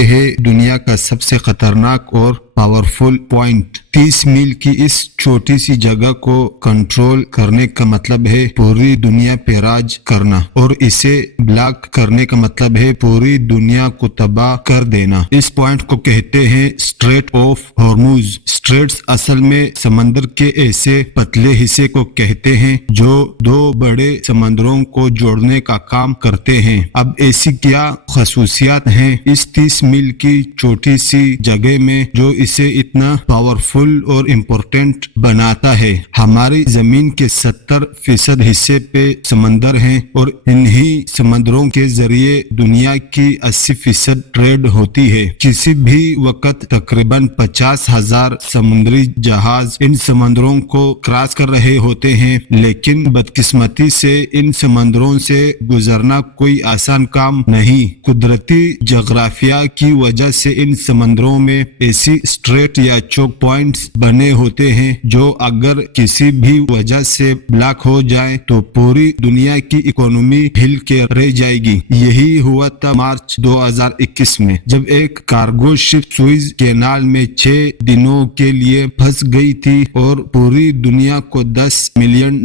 یہ ہے دنیا کا سب سے خطرناک اور پاورفل پوائنٹ۔ 30 میل کی اس چھوٹی سی جگہ کو کنٹرول کرنے کا مطلب ہے پوری دنیا پہ راج کرنا، اور اسے بلاک کرنے کا مطلب ہے پوری دنیا کو تباہ کر دینا۔ اس پوائنٹ کو کہتے ہیں اسٹریٹ آف ہارموز۔ اسٹریٹس اصل میں سمندر کے ایسے پتلے حصے کو کہتے ہیں جو دو بڑے سمندروں کو جوڑنے کا کام کرتے ہیں۔ اب ایسی کیا خصوصیات ہیں اس 30 میل کی چھوٹی سی جگہ میں جو اسے اتنا پاورفل اور امپورٹنٹ بناتا ہے؟ ہماری زمین کے 70% حصے پہ سمندر ہیں، اور انہی سمندروں کے ذریعے دنیا کی 80% ٹریڈ ہوتی ہے۔ کسی بھی وقت تقریباً 50,000 سمندری جہاز ان سمندروں کو کراس کر رہے ہوتے ہیں، لیکن بدقسمتی سے ان سمندروں سے گزرنا کوئی آسان کام نہیں۔ قدرتی جغرافیہ کی وجہ سے ان سمندروں میں ایسی اسٹریٹ یا چوک پوائنٹس بنے ہوتے ہیں جو اگر کسی بھی وجہ سے بلاک ہو جائیں تو پوری دنیا کی اکانومی ہل کے رہ جائے گی۔ یہی ہوا تھا مارچ 2021 میں، جب ایک کارگو شپ سوئز کینال میں 6 دنوں کے لیے پھنس گئی تھی اور پوری دنیا کو $10 ملین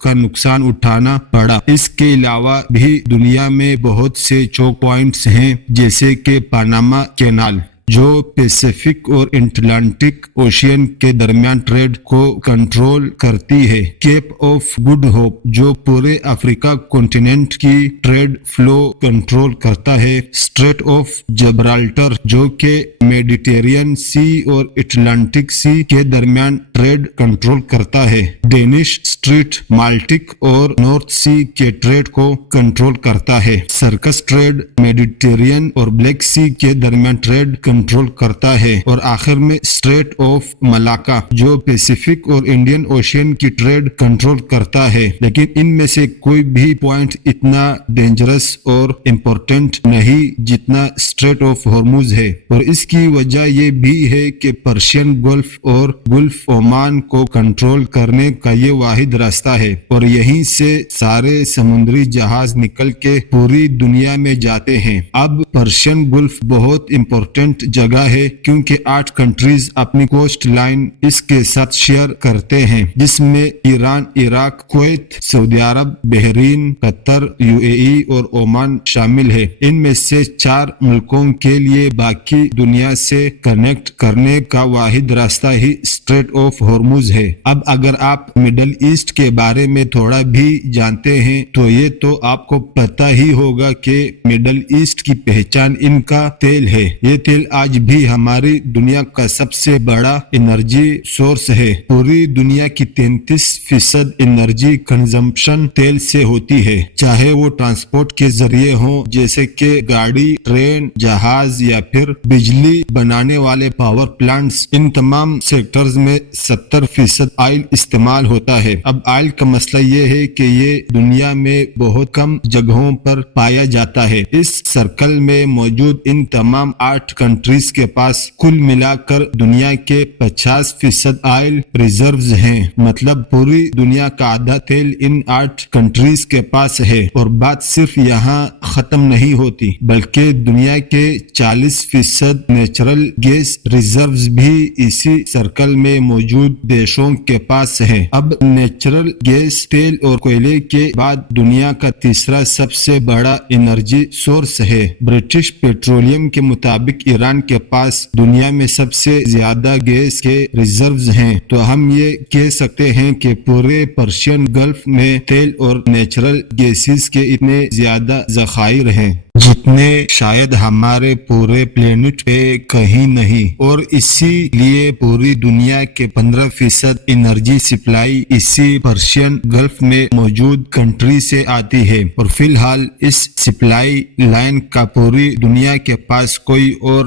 کا نقصان اٹھانا پڑا۔ اس کے علاوہ بھی دنیا میں بہت سے چوک پوائنٹس ہیں، جیسے کہ پاناما کینال جو پیسیفک اور اٹلانٹک اوشین کے درمیان ٹریڈ کو کنٹرول کرتی ہے، کیپ آف گڈ ہوپ جو پورے افریقہ کانٹیننٹ کی ٹریڈ فلو کنٹرول کرتا ہے، اسٹریٹ آف جبرالٹر جو کہ میڈیٹرینین سی اور اٹلانٹک سی کے درمیان ٹریڈ کنٹرول کرتا ہے، ڈینش اسٹریٹ مالٹک اور نارتھ سی کے ٹریڈ کو کنٹرول کرتا ہے، سرکس ٹریڈ میڈیٹرینین اور بلیک سی کے درمیان ٹریڈ کنٹرول کرتا ہے، اور آخر میں اسٹریٹ آف ملاکا جو پیسیفک اور انڈین اوشین کی ٹریڈ کنٹرول کرتا ہے۔ لیکن ان میں سے کوئی بھی پوائنٹ اتنا ڈینجرس اور امپورٹنٹ نہیں جتنا اسٹریٹ آف ہارموز ہے، اور اس کی وجہ یہ بھی ہے کہ پرشین گلف اور گلف عمان کو کنٹرول کرنے کا یہ واحد راستہ ہے، اور یہیں سے سارے سمندری جہاز نکل کے پوری دنیا میں جاتے ہیں۔ اب پرشین گلف بہت امپورٹنٹ جگہ ہے کیونکہ 8 کنٹریز اپنی کوسٹ لائن اس کے ساتھ شیئر کرتے ہیں، جس میں ایران، عراق، کویت، سعودی عرب، بحرین، قطر، UAE اور عمان شامل ہے۔ ان میں سے 4 ملکوں کے لیے باقی دنیا سے کنیکٹ کرنے کا واحد راستہ ہی اسٹریٹ آف ہارموز ہے۔ اب اگر آپ مڈل ایسٹ کے بارے میں تھوڑا بھی جانتے ہیں تو یہ تو آپ کو پتہ ہی ہوگا کہ مڈل ایسٹ کی پہچان ان کا تیل ہے۔ یہ تیل آج بھی ہماری دنیا کا سب سے بڑا انرجی سورس ہے۔ پوری دنیا کی 33% انرجی کنزمپشن تیل سے ہوتی ہے، چاہے وہ ٹرانسپورٹ کے ذریعے ہوں جیسے کہ گاڑی، ٹرین، جہاز یا پھر بجلی بنانے والے پاور پلانٹس۔ ان تمام سیکٹرز میں 70% آئل استعمال ہوتا ہے۔ اب آئل کا مسئلہ یہ ہے کہ یہ دنیا میں بہت کم جگہوں پر پایا جاتا ہے۔ اس سرکل میں موجود ان تمام 8 کنٹریز کے پاس کل ملا کر دنیا کے 50% آئل ریزروز ہیں، مطلب پوری دنیا کا آدھا تیل ان 8 کنٹریز کے پاس ہے۔ اور بات صرف یہاں ختم نہیں ہوتی بلکہ دنیا کے 40% نیچرل گیس ریزروز بھی اسی سرکل میں موجود دیشوں کے پاس ہے۔ اب نیچرل گیس، تیل اور کوئلے کے بعد دنیا کا تیسرا سب سے بڑا انرجی سورس ہے۔ برٹش پیٹرولیم کے مطابق ایران کے پاس دنیا میں سب سے زیادہ گیس کے ریزروز ہیں، تو ہم یہ کہہ سکتے ہیں کہ پورے پرشین گلف میں تیل اور نیچرل گیسز کے اتنے زیادہ ذخائر ہیں جتنے شاید ہمارے پورے پلینٹ پہ کہیں نہیں، اور اسی لیے پوری دنیا کے 15% انرجی سپلائی اسی پرشین گلف میں موجود کنٹری سے آتی ہے، اور فی الحال اس سپلائی لائن کا پوری دنیا کے پاس کوئی اور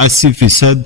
80%